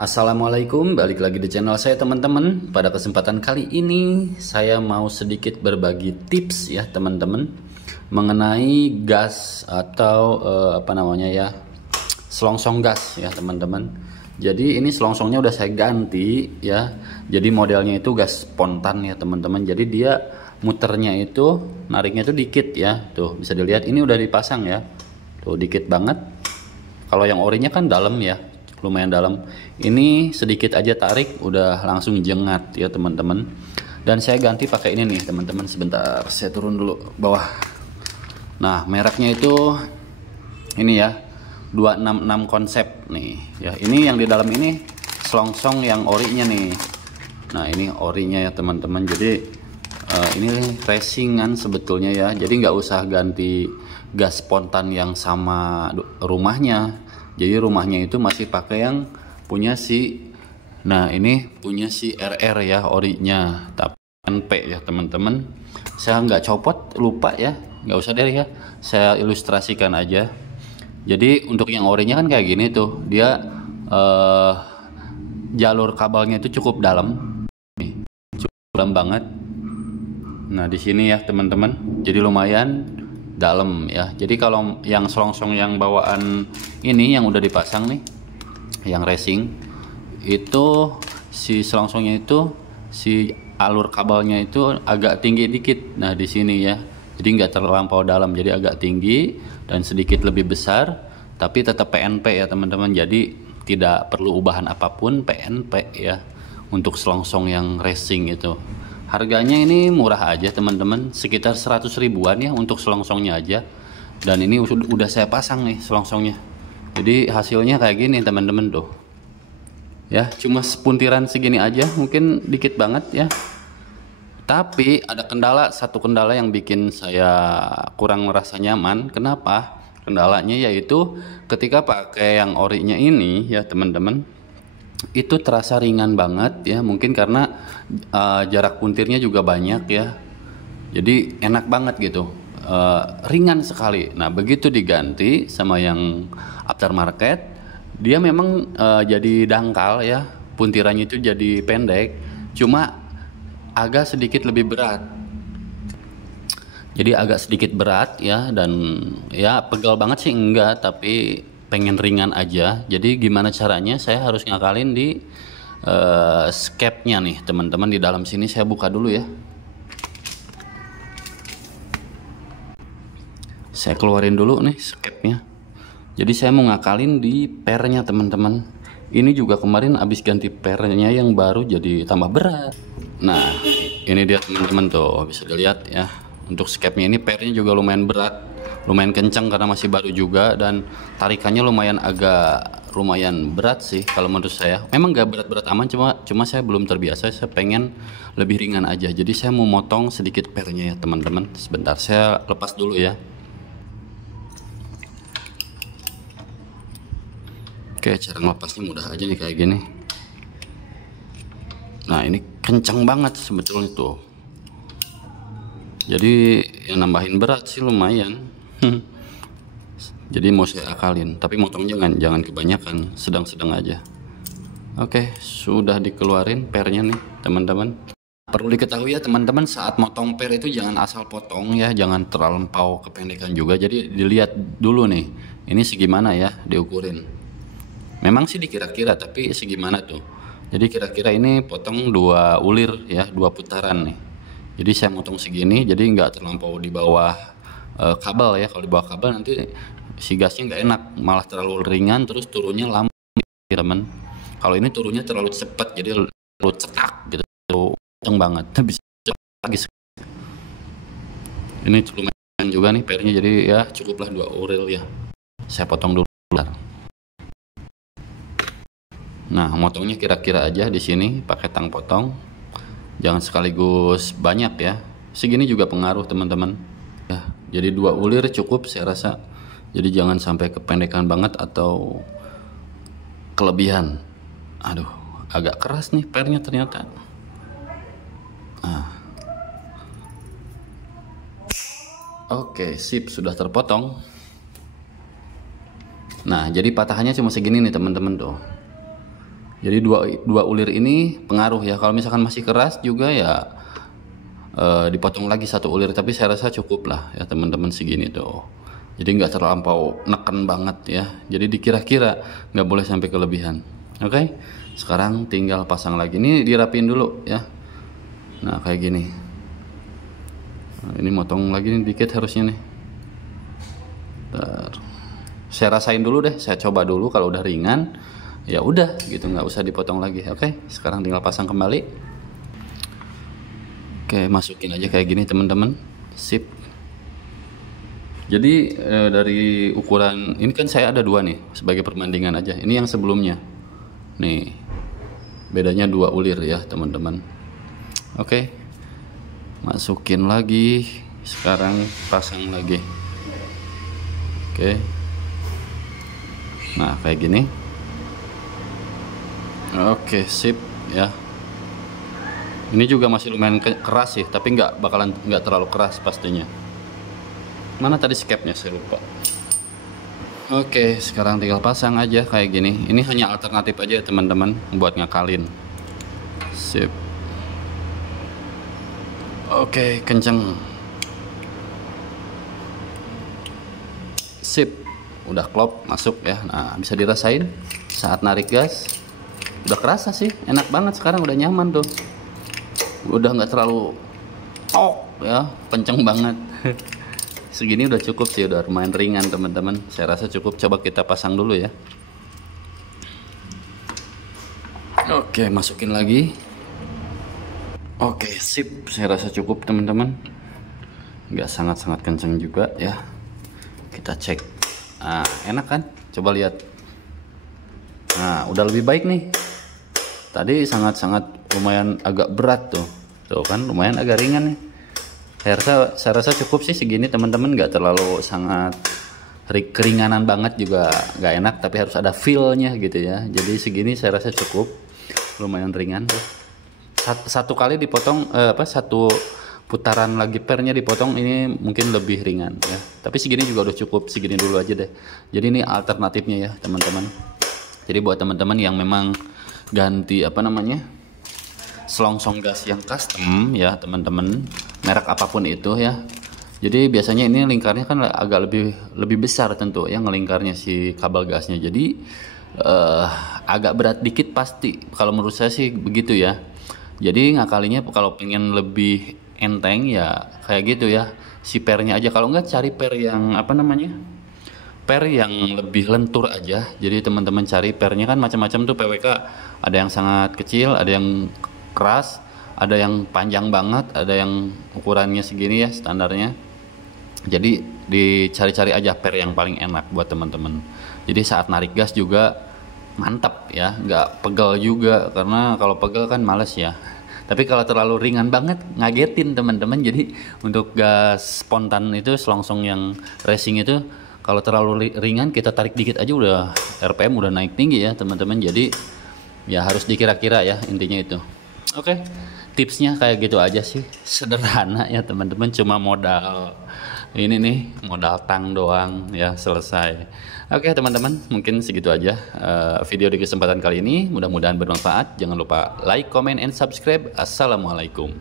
Assalamualaikum, balik lagi di channel saya teman-teman. Pada kesempatan kali ini saya mau sedikit berbagi tips ya teman-teman mengenai gas atau selongsong gas ya teman-teman. Jadi ini selongsongnya udah saya ganti ya. Jadi modelnya itu gas spontan ya teman-teman. Jadi dia muternya itu nariknya itu dikit ya. Tuh bisa dilihat ini udah dipasang ya. Tuh dikit banget. Kalau yang orinya kan dalam ya, lumayan dalam. Ini sedikit aja tarik udah langsung jengat ya teman-teman. Dan saya ganti pakai ini nih teman-teman. Sebentar saya turun dulu bawah. Nah mereknya itu ini ya, 266 konsep nih ya. Ini yang di dalam ini selongsong yang orinya nih. Nah ini orinya ya teman-teman. Jadi ini racingan sebetulnya ya. Jadi nggak usah ganti gas spontan yang sama rumahnya. Jadi rumahnya itu masih pakai yang punya ini punya si RR ya, orinya, tapi NP ya teman-teman. Saya nggak copot, lupa ya, nggak usah deh ya, saya ilustrasikan aja. Jadi untuk yang orinya kan kayak gini tuh, dia jalur kabelnya itu cukup dalam, nih, cukup dalam banget. Nah di sini ya teman-teman, jadi lumayan dalam ya. Jadi kalau yang selongsong yang bawaan ini yang udah dipasang nih, yang racing itu si selongsongnya itu si alur kabelnya itu agak tinggi dikit. Nah di sini ya, jadi nggak terlampau dalam, jadi agak tinggi dan sedikit lebih besar, tapi tetap PNP ya teman-teman. Jadi tidak perlu ubahan apapun, PNP ya untuk selongsong yang racing itu. Harganya ini murah aja teman-teman, sekitar 100 ribuan ya untuk selongsongnya aja. Dan ini udah saya pasang nih selongsongnya. Jadi hasilnya kayak gini teman-teman tuh. Ya, cuma sepuntiran segini aja, mungkin dikit banget ya. Tapi ada satu kendala yang bikin saya kurang merasa nyaman. Kenapa? Kendalanya yaitu ketika pakai yang orinya ini ya teman-teman, itu terasa ringan banget ya, mungkin karena jarak puntirnya juga banyak ya, jadi enak banget gitu, ringan sekali. Nah begitu diganti sama yang aftermarket, dia memang jadi dangkal ya, puntirannya itu jadi pendek, cuma agak sedikit lebih berat. Jadi agak sedikit berat ya, dan ya pegal banget sih enggak, tapi pengen ringan aja. Jadi gimana caranya? Saya harus ngakalin di skepnya nih teman-teman. Di dalam sini saya buka dulu ya. Saya keluarin dulu nih skepnya. Jadi saya mau ngakalin di pernya teman-teman. Ini juga kemarin habis ganti pernya yang baru, jadi tambah berat. Nah ini dia teman-teman tuh, bisa dilihat ya. Untuk skepnya ini pernya juga lumayan berat, lumayan kencang karena masih baru juga, dan tarikannya lumayan berat sih kalau menurut saya. Memang gak berat-berat aman, cuma saya belum terbiasa, saya pengen lebih ringan aja. Jadi saya mau motong sedikit pernya ya teman-teman. Sebentar saya lepas dulu ya. Oke, cara ngelepasnya mudah aja nih kayak gini. Nah ini kencang banget sebetulnya tuh. Jadi yang nambahin berat sih lumayan. Jadi mau saya akalin, tapi motong jangan kebanyakan, sedang-sedang aja. Oke, sudah dikeluarin pernya nih teman-teman. Perlu diketahui ya teman-teman, saat motong per itu jangan asal potong ya, jangan terlampau kependekan juga. Jadi dilihat dulu nih, ini segimana ya, diukurin. Memang sih dikira-kira, tapi segimana tuh. Jadi kira-kira ini potong 2 ulir ya, 2 putaran nih. Jadi saya motong segini, jadi nggak terlampau di bawah kabel ya. Kalau di bawah kabel nanti si gasnya nggak enak, malah terlalu ringan, terus turunnya lama teman. Kalau ini turunnya terlalu cepat, jadi terlalu cetak gitu, terlalu kenceng banget. Bisa lagi. Ini lumayan juga nih pernya, jadi ya cukuplah 2 uril ya. Saya potong dulu. Nah motongnya kira-kira aja di sini pakai tang potong. Jangan sekaligus banyak ya, segini juga pengaruh teman-teman ya. Jadi 2 ulir cukup saya rasa. Jadi jangan sampai kependekan banget atau kelebihan. Aduh agak keras nih pernya ternyata. Oke sip, sudah terpotong. Nah jadi patahannya cuma segini nih teman-teman tuh. Jadi dua ulir ini pengaruh ya. Kalau misalkan masih keras juga ya dipotong lagi satu ulir, tapi saya rasa cukup lah ya teman-teman segini tuh. Jadi nggak terlampau neken banget ya. Jadi dikira-kira, nggak boleh sampai kelebihan. Oke, sekarang tinggal pasang lagi. Ini dirapin dulu ya. Nah kayak gini. Nah, ini motong lagi nih dikit harusnya nih. Bentar. Saya rasain dulu deh, saya coba dulu kalau udah ringan ya udah gitu, nggak usah dipotong lagi. Oke, sekarang tinggal pasang kembali. Oke, masukin aja kayak gini teman-teman. Sip. Jadi dari ukuran ini kan saya ada dua nih sebagai perbandingan aja. Ini yang sebelumnya nih, bedanya 2 ulir ya teman-teman. Oke, masukin lagi, sekarang pasang lagi. Oke, nah kayak gini. Oke, sip ya. Ini juga masih lumayan keras sih, tapi nggak terlalu keras pastinya. Mana tadi skepnya, saya lupa. Oke, sekarang tinggal pasang aja kayak gini. Ini hanya alternatif aja teman-teman buat ngakalin. Sip. Oke, kenceng. Sip. Udah klop masuk ya. Nah, bisa dirasain saat narik gas. Udah kerasa sih, enak banget sekarang, udah nyaman tuh. Udah nggak terlalu ya, kenceng banget. Segini udah cukup sih, udah lumayan ringan teman-teman. Saya rasa cukup. Coba kita pasang dulu ya. Oke, masukin lagi. Oke, sip. Saya rasa cukup teman-teman. Nggak sangat-sangat kenceng juga ya. Kita cek. Nah, enak kan? Coba lihat. Nah, udah lebih baik nih. Tadi sangat-sangat lumayan agak berat tuh. Tuh kan, lumayan agak ringan nih. Saya rasa cukup sih segini teman-teman, nggak terlalu sangat keringanan banget juga nggak enak, tapi harus ada feel-nya gitu ya. Jadi segini saya rasa cukup, lumayan ringan. Satu kali dipotong satu putaran lagi pernya dipotong, ini mungkin lebih ringan ya. Tapi segini juga udah cukup, segini dulu aja deh. Jadi ini alternatifnya ya teman-teman. Jadi buat teman-teman yang memang ganti selongsong gas yang custom ya teman-teman, merek apapun itu ya. Jadi biasanya ini lingkarnya kan agak lebih besar tentu ya, ngelingkarnya si kabel gasnya. Jadi agak berat dikit pasti, kalau menurut saya sih begitu ya. Jadi ngakalinya kalau pengen lebih enteng ya kayak gitu ya, si pernya aja. Kalau enggak cari per yang per yang lebih lentur aja. Jadi teman-teman cari pernya, kan macam-macam tuh PWK. Ada yang sangat kecil, ada yang keras, ada yang panjang banget, ada yang ukurannya segini ya standarnya. Jadi dicari-cari aja per yang paling enak buat teman-teman. Jadi saat narik gas juga mantap ya, nggak pegel juga, karena kalau pegel kan males ya. Tapi kalau terlalu ringan banget ngagetin teman-teman. Jadi untuk gas spontan itu, selongsong yang racing itu, kalau terlalu ringan kita tarik dikit aja udah RPM udah naik tinggi ya teman-teman. Jadi ya harus dikira-kira ya, intinya itu. Oke, tipsnya kayak gitu aja sih, sederhana ya teman-teman. Cuma modal ini nih, modal tang doang ya, selesai. Oke teman-teman, mungkin segitu aja video di kesempatan kali ini. Mudah-mudahan bermanfaat. Jangan lupa like, comment, and subscribe. Assalamualaikum.